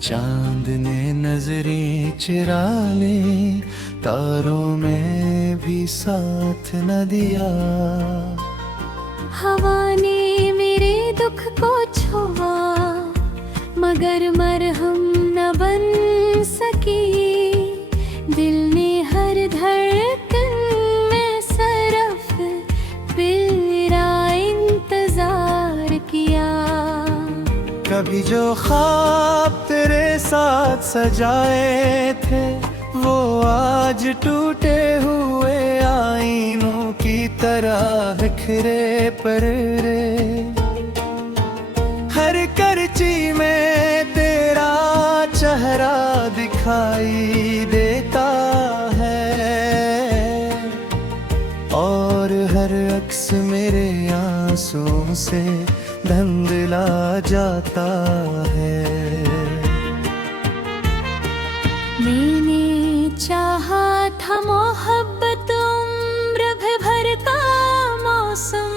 चांद ने नजरें चुरा ली, तारों में भी साथ न दिया। हवा ने मेरे दुख को छुआ, मगर मरहम न बन सकी। दिल ने हर धड़कन में सरफ तेरा इंतजार किया। कभी जो ख्वाब तेरे साथ सजाए थे, वो आज टूटे हुए आईनों की तरह बिखरे पड़े। हर करची में तेरा चेहरा दिखाई देता है, और हर अक्स मेरे आंसुओं से धुंधला जाता है। मैंने चाहा था मोहब्बत उम्र भर का मौसम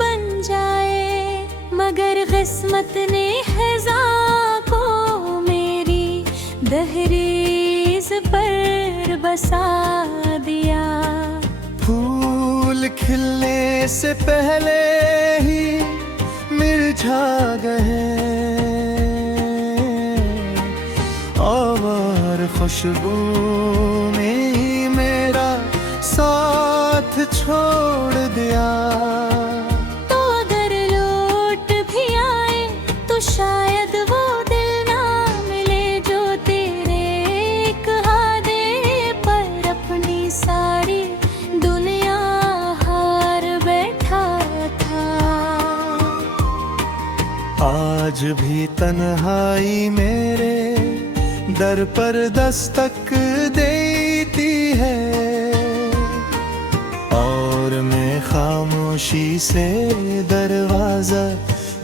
बन जाए, मगर किस्मत ने ख़ज़ां को मेरी दहलीज पर बसा दिया। फूल खिलने से पहले ही मुरझा गए, और खुशबू ने मेरा साथ छोड़ दिया। तो अगर लौट भी आए तो शायद वो दिल ना मिले, जो तेरे कहादे पर अपनी सारी दुनिया हार बैठा था। आज भी तन्हाई मेरे दर पर दस्तक देती है, और मैं खामोशी से दरवाजा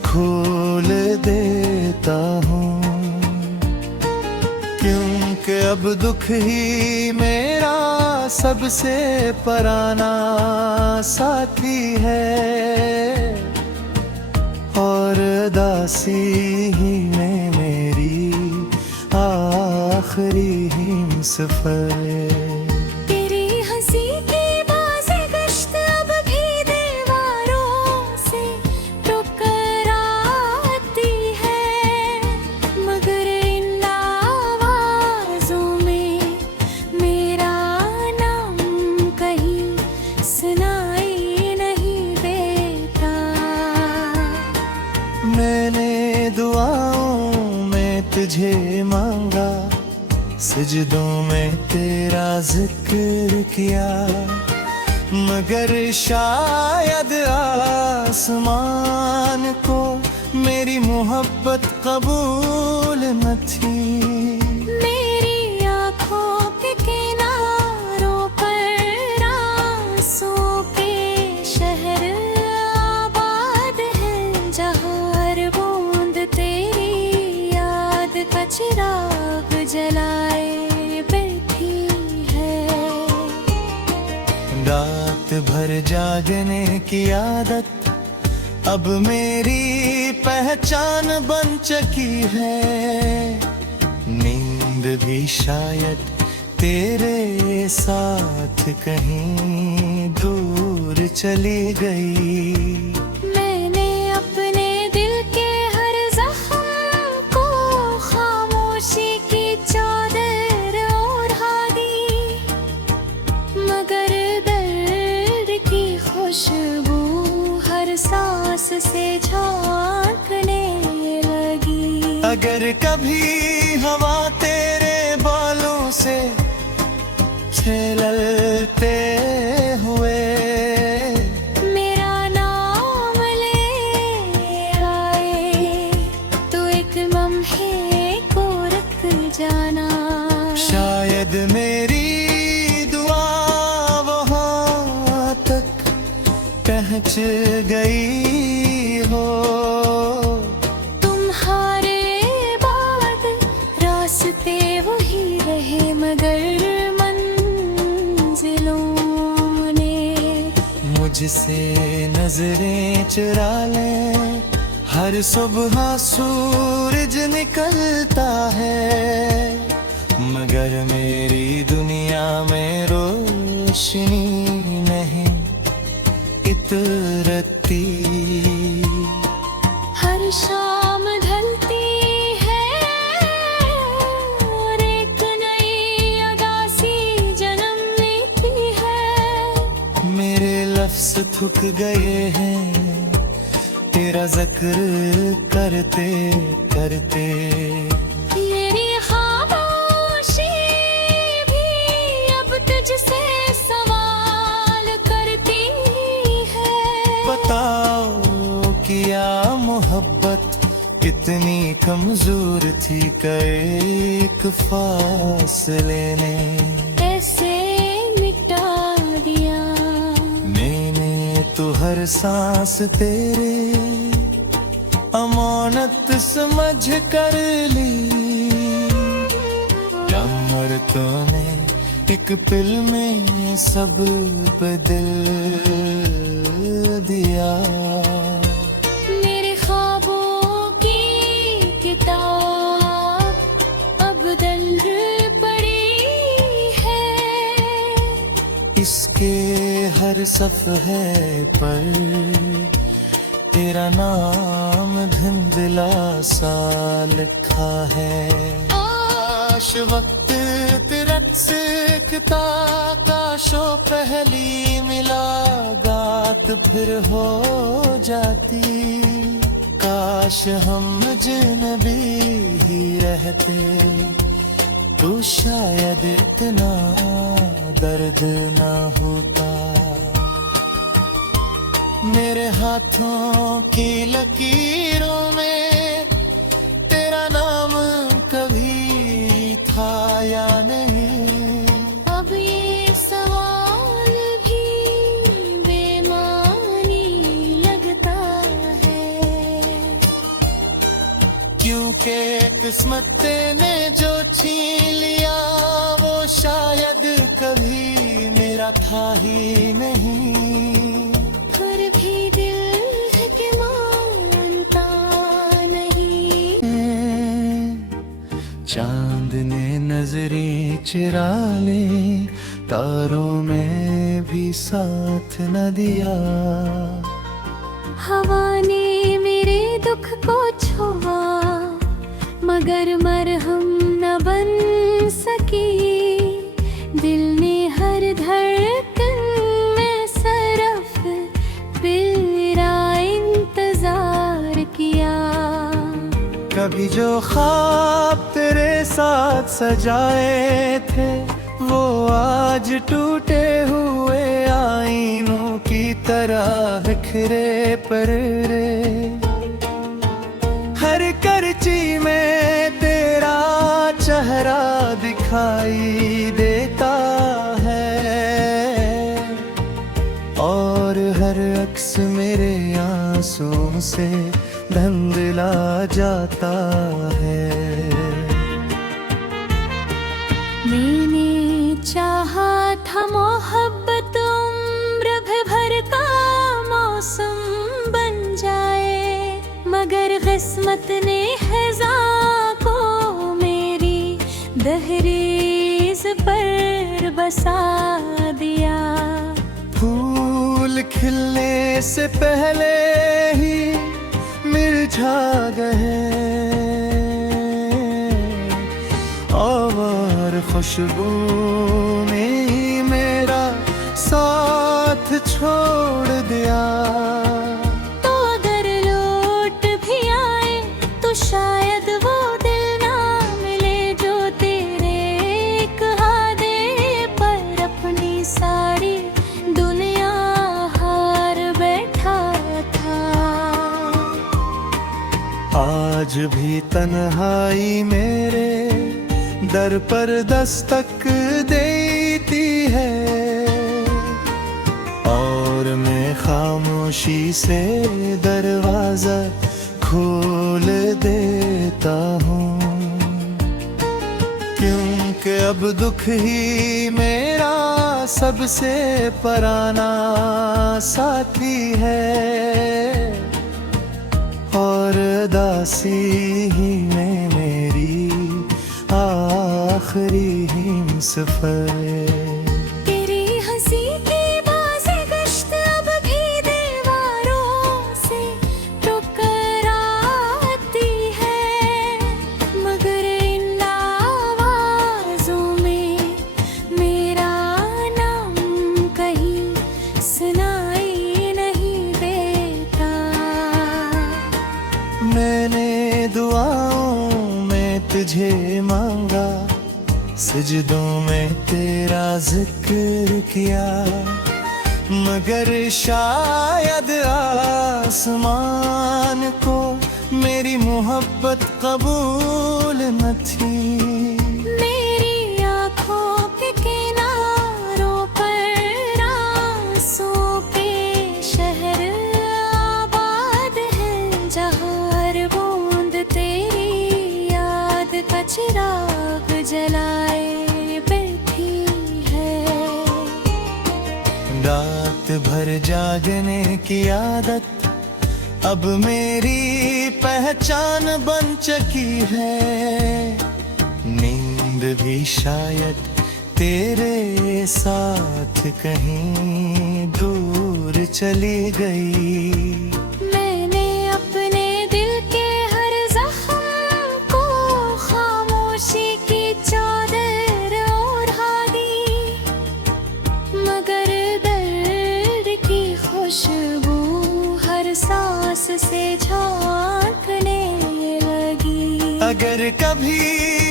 खोल देता हूँ। क्योंकि अब दुख ही मेरा सबसे पराना साथी है, और दासी ही में मेरी आखिरी हिमसफर। तेरी हंसी की बाज़-ए-गश्त अब भी दीवारों से टकराती है, मगर इन आवाज़ों में मेरा नाम कहीं सुनाई नहीं देता। मैंने दुआओं में तुझे मांगा, सजदों में तेरा जिक्र किया, मगर शायद आसमान को मेरी मोहब्बत कबूल न थी। मेरी आँखों के किनारों पर आंसुओं के शहर आबाद हैं, जहाँ हर बूंद तेरी याद का चिराग जलाए बैठी है। रात भर जागने की आदत अब मेरी पहचान बन चुकी है। नींद भी शायद तेरे साथ कहीं दूर चली गई। मैंने अपने दिल के हर जख्म को खामोशी की चादर ओढ़ा दी, मगर दर्द की खुशबू हर सांस से झांकने लगी। अगर कभी हवा तेरे बालों से छेलते हुए मेरा नाम ले आए, तो एक लम्हे को रख जाना। शायद मेरी दुआ वहाँ तक पहुँच गई हो। तुम्हारे बाद रास्ते वही रहे, मगर मंजिलों ने मुझसे नजरें चुरा ले, हर सुबह सूरज निकलता है, मगर मेरी दुनिया में रोशनी नहीं इतरती। हर शाम ढलती है और एक नई उदासी जन्म लेती है। मेरे लफ्ज़ थक गए हैं तेरा जिक्र करते करते। मेरी खामोशी भी अब तुझसे सवाल करती है। बताओ क्या मोहब्बत कितनी कमजोर थी, एक फासले ने ऐसे मिटा दिया। मैंने तो हर सांस तेरे अमानत समझ कर ली। अमर तूने एक पिल में सब बदल दिया। मेरे ख्वाबों की किताब अब बंद पड़ी है। इसके हर सफ़हे पर तेरा नाम धुंधला सा लिखा है। आश वक्त तिरक सीखता, काशो पहली मुलाकात फिर हो जाती। काश हम अजनबी ही रहते तो शायद इतना दर्द ना होता। मेरे हाथों की लकीरों में तेरा नाम कभी था या नहीं। अब ये सवाल भी बेमानी लगता है, क्योंकि किस्मत ने जो छीन लिया वो शायद कभी मेरा था ही नहीं। फिर भी दिल है कि मानता नहीं। चांद ने नजरें चुरा ले, तारों में भी साथ न दिया। हवा ने मेरे दुख को छुआ, मगर मरहम न बन सकी। दिल ने हर धड़कन में सरफ तेरा इंतजार किया। कभी जो ख्वाब तेरे साथ सजाए थे वो आज टूटे हुए आईनों की तरह बिखरे पड़े। हर करची में तेरा चेहरा दिखाई देता है और हर अक्स मेरे आंसुओं से धुंधला जाता है। मैंने चाहा था मोहब्बत उम्र भर का मौसम बन जाए, मगर किस्मत ने ख़ज़ां को मेरी दहलीज पर बसा दिया। फूल खिलने से पहले ही मुरझा गए और खुशबू ने ही मेरा साथ छोड़ दिया। तो अगर लौट भी आए तो शायद वो दिल ना मिले जो तेरे एक हादे पर अपनी सारी दुनिया हार बैठा था। आज भी तन्हाई मेरे दर पर दस्तक देती है और मैं खामोशी से दरवाजा खोल देता हूँ, क्योंकि अब दुख ही मेरा सबसे पुराना साथी है और उदासी ही में मेरी आखिरी सफर। तेरी हंसी की बाज़ें गश्त अब भी दीवारों से टकराती है, मगर इन आवाज़ों में मेरा नाम कहीं सुनाई नहीं देता। मैंने दुआओं में तुझे मांगा, सजदों में तेरा जिक्र किया, मगर शायद आसमान को मेरी मोहब्बत कबूल न थी। मेरी आँखों के किनारों पर आंसुओं के शहर आबाद हैं, जहाँ हर बूंद तेरी याद का चिराग जलाए बैठी है। रात भर जागने की आदत अब मेरी पहचान बन चुकी है, नींद भी शायद तेरे साथ कहीं दूर चली गई। मैंने अपने दिल के हर जख्म को खामोशी की चादर ओढ़ा दी, मगर दर्द की खुशबू हर सांस से झांकने लगी। अगर कभी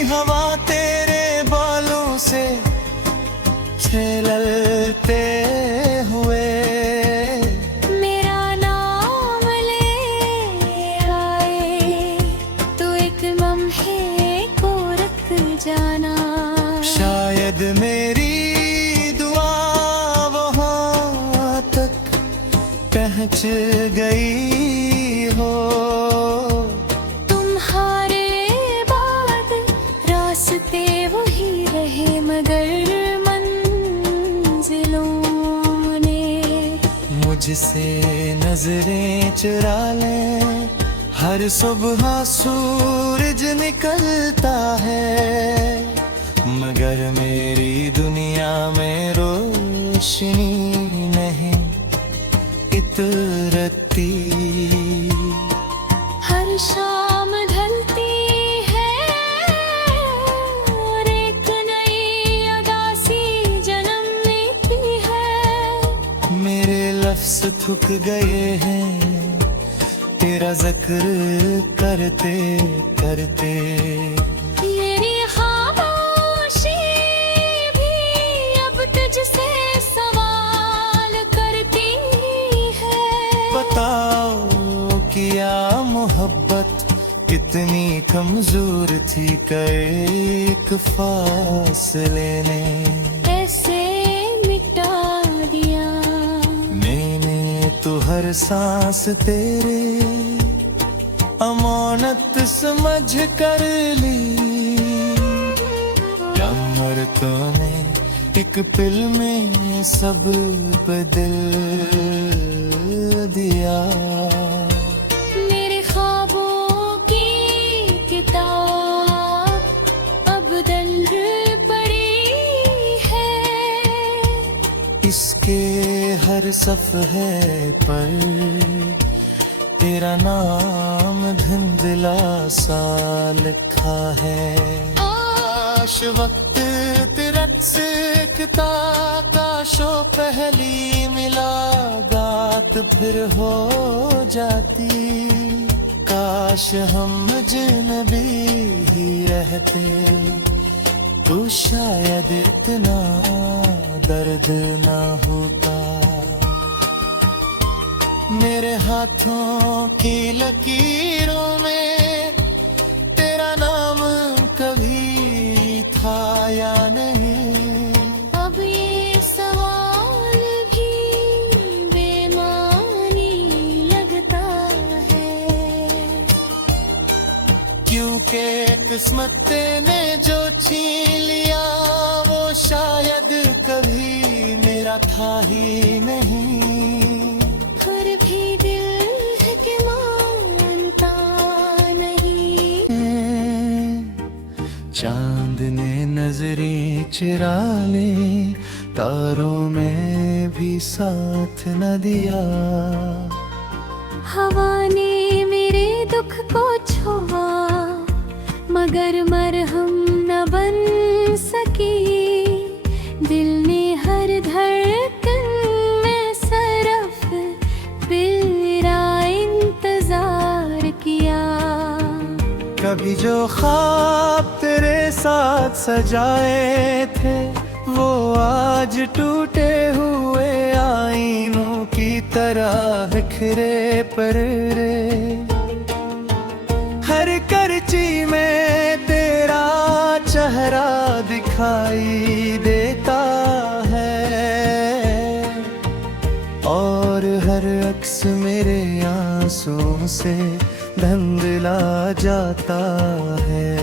हवा तेरे बालों से छलकते हुए मेरा नाम ले आए तो एक लम्हे को रख जाना। शायद मेरी दुआ वहाँ तक पहुँच गई हो। तुम्हारे बाद रास्ते वही रहे, मगर मंजिलों ने मुझसे नजरें चुरा ले। हर सुबह सूरज निकलता है, मगर मेरी दुनिया में रोशनी नहीं इतरती। हर शाम ढलती है और एक नई उदासी जन्म लेती है। मेरे लफ्ज़ थक गए हैं तेरा जिक्र करते करते। मेरी खामोशी भी अब तुझसे सवाल करती है। बताओ क्या मोहब्बत कितनी कमजोर थी, एक फासले ने ऐसे मिटा दिया। मैंने तो हर सांस तेरे अमानत समझ कर ली। अमर तूने एक पिल में सब बदल दिया। मेरे ख्वाबों की किताब अब दंड पड़ी है। इसके हर सफ़हे पर तेरा नाम धुंधला सा लिखा है। आश वक्त तिरक सिकता काशो पहली मुलाकात फिर हो जाती। काश हम अजनबी ही रहते तो शायद इतना दर्द ना होता। मेरे हाथों की लकीरों में तेरा नाम कभी था या नहीं। अब ये सवाल भी बेमानी लगता है, क्योंकि किस्मत ने जो छीन लिया वो शायद कभी मेरा था ही नहीं। फिर भी दिल है कि मानता चांद ने नजरें चुरा ले, तारों में भी साथ न दिया। हवा ने मेरे दुख को छुआ, मगर मरहम न बन सकी। दिल ने हर धड़कन में सरफ तेरा इंतजार किया। कभी जो ख्वाब तेरे साथ सजाए थे, वो आज टूटे हुए आईनों की तरह बिखरे पड़े। हर करची में तेरा चेहरा दिखाई देता है, और हर अक्स मेरे आंसुओं से धुंधला जाता है।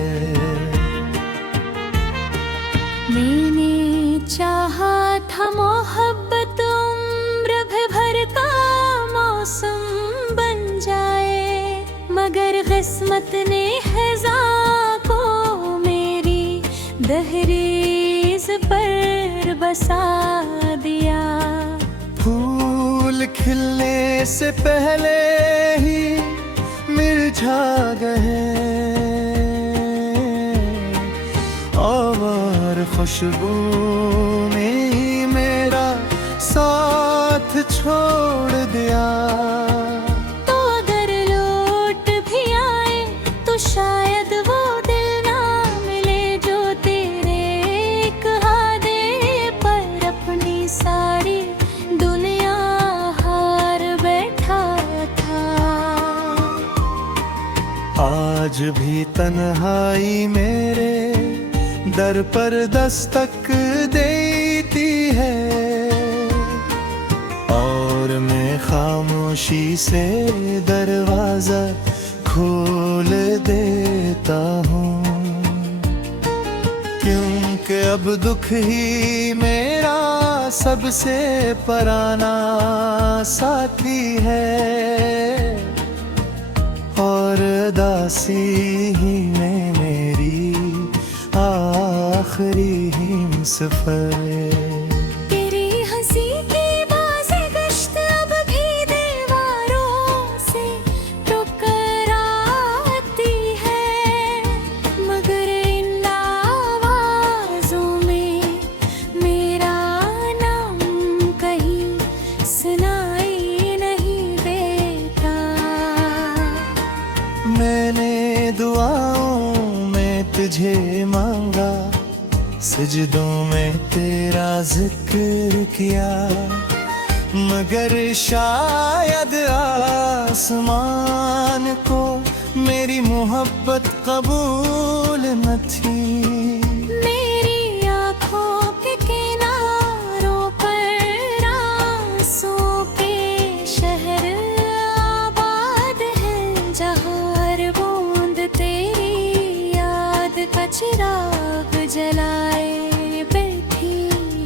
मैंने चाहा था मोहब्बत उम्र भर का मौसम बन जाए, मगर किस्मत ने ख़ज़ां को मेरी दहलीज पर बसा दिया। फूल खिलने से पहले ही मुरझा गए, और खुशबू ने मेरा साथ छोड़ दिया। तो अगर लौट भी आए तो शायद वो दिल ना मिले, जो तेरे कहादे पर अपनी सारी दुनिया हार बैठा था। आज भी तन्हाई मेरे दर पर दस्तक देती है, और मैं खामोशी से दरवाजा खोल देता हूँ। क्योंकि अब दुख ही मेरा सबसे पुराना साथी है, और दासी ही में मेरी आखिरी हिमसफर। तेरी हंसी की बाज़े गश्त अब भी दीवारों से टकराती है, मगर इन आवाज़ों में मेरा नाम कहीं सुनाई नहीं देता। मैंने दुआओं में तुझे मांगा, सजदों में तेरा जिक्र किया, मगर शायद आसमान को मेरी मोहब्बत कबूल न थी। मेरी आँखों के किनारों पर आंसुओं के शहर आबाद है, जहाँ हर बूंद तेरी याद का चिराग जलाए बैठी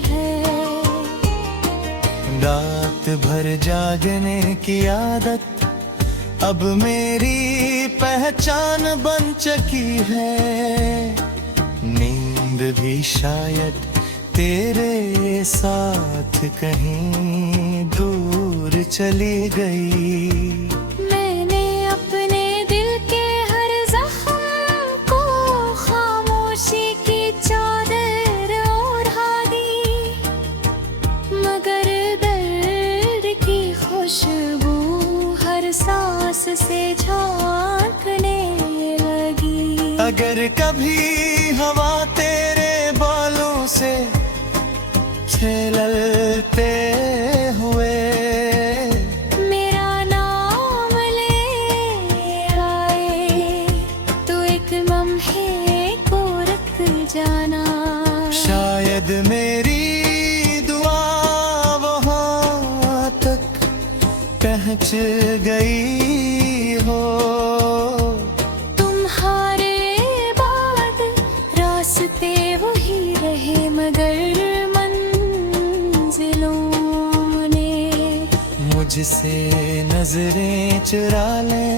है। रात भर जागने की आदत अब मेरी पहचान बन चुकी है। नींद भी शायद तेरे साथ कहीं दूर चली गई। मैंने अपने दिल के हर जख्म को खामोशी की चादर ओढ़ा दी, मगर दर्द की खुशबू हर सांस से झांकने लगी। अगर कभी हवा तेरे बालों से छलकते हुए मेरा नाम ले आए तो एक लम्हे को रख जाना। शायद मेरी दुआ वहाँ तक पहुँच गई हो। तुम्हारे बाद रास्ते वही रहे, मगर मंजिलों ने मुझसे नजरें चुरा ले।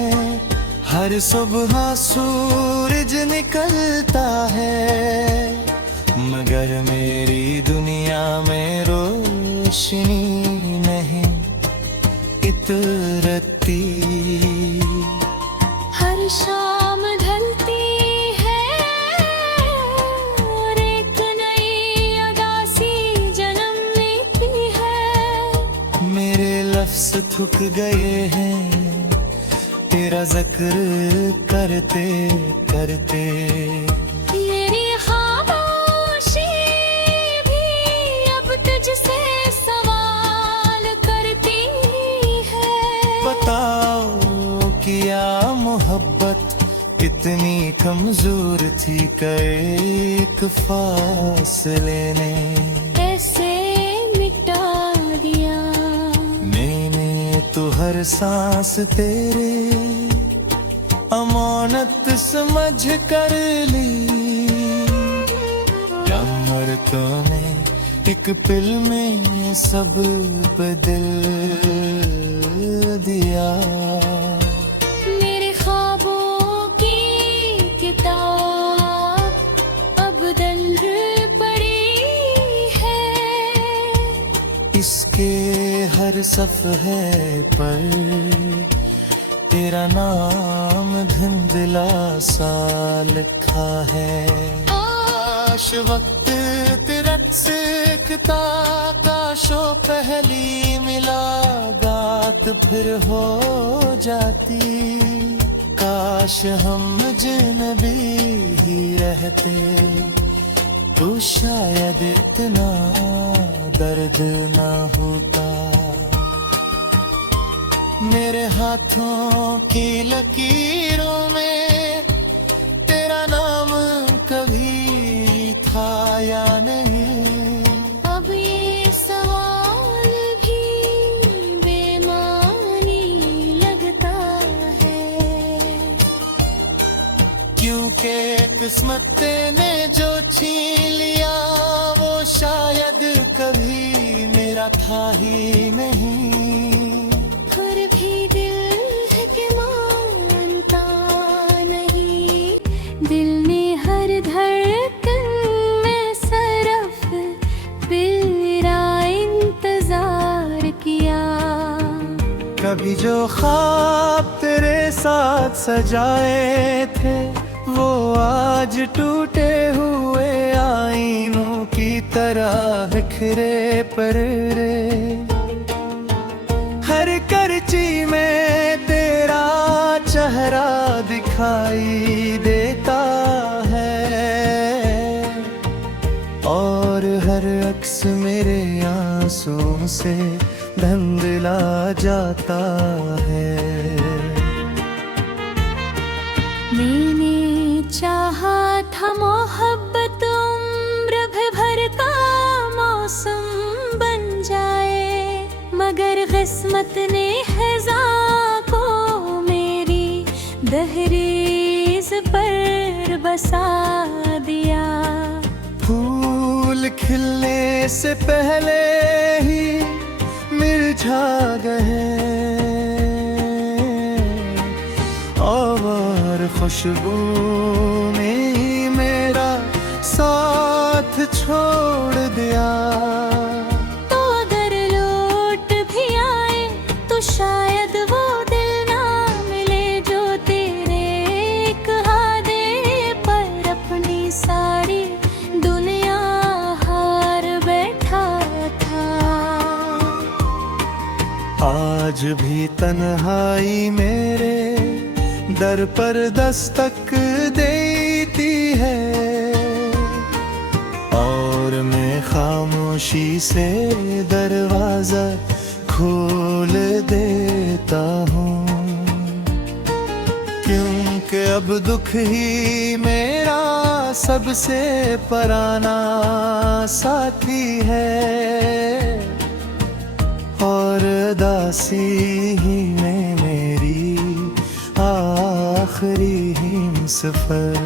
हर सुबह सूरज निकल निकलता है, मगर मेरी दुनिया में रोशनी नहीं इतरती। हर शाम ढलती है और एक नई अदा सी जन्म लेती है। मेरे लफ्ज़ थक गए हैं तेरा जिक्र करते करते। मेरी खामोशी भी अब तुझसे सवाल करती है। बताओ क्या मोहब्बत इतनी कमजोर थी कि एक फासले ने ऐसे मिटा दिया। मैंने तो हर सांस तेरे अमानत समझ कर ली। अमर तूने एक पिल में सब बदल दिया। मेरे ख्वाबों की किताब अब दंड पड़ी है। इसके हर सफ़हे पर तेरा नाम धुंधला सा लिखा है। आश वक्त तिरक सीखता, काशो पहली मुलाकात फिर हो जाती। काश हम अजनबी ही रहते तो शायद इतना दर्द ना होता। मेरे हाथों की लकीरों में तेरा नाम कभी था या नहीं। अब ये सवाल भी बेमानी लगता है, क्योंकि किस्मत ने जो छीन लिया वो शायद कभी मेरा था ही नहीं। फिर भी दिल है कि मानता नहीं। दिल ने हर धड़कन में सरफ तेरा इंतजार किया। कभी जो ख्वाब तेरे साथ सजाए थे वो आज टूटे हुए आईनों की तरह बिखरे पड़े। हर करची में तेरा चेहरा दिखाई देता है और हर अक्स मेरे आंसुओं से धुंधला जाता है। मैंने चाहा था मोहब्बत उम्र भर का मौसम बन जाए, मगर किस्मत ने ख़ज़ा को मेरी दहलीज पर बसा दिया। फूल खिलने से पहले ही मुरझा गए और खुशबू ने मेरा साथ छोड़ दिया। तो अगर लौट भी आए तो शायद वो दिल ना मिले जो तेरे कहादे पर अपनी सारी दुनिया हार बैठा था। आज भी तन्हाई मेरे दर पर दस्तक देती है और मैं खामोशी से दरवाजा खोल देता हूँ, क्योंकि अब दुख ही मेरा सबसे पुराना साथी है और दासी ही में मेरी आखिरी हिमसफर।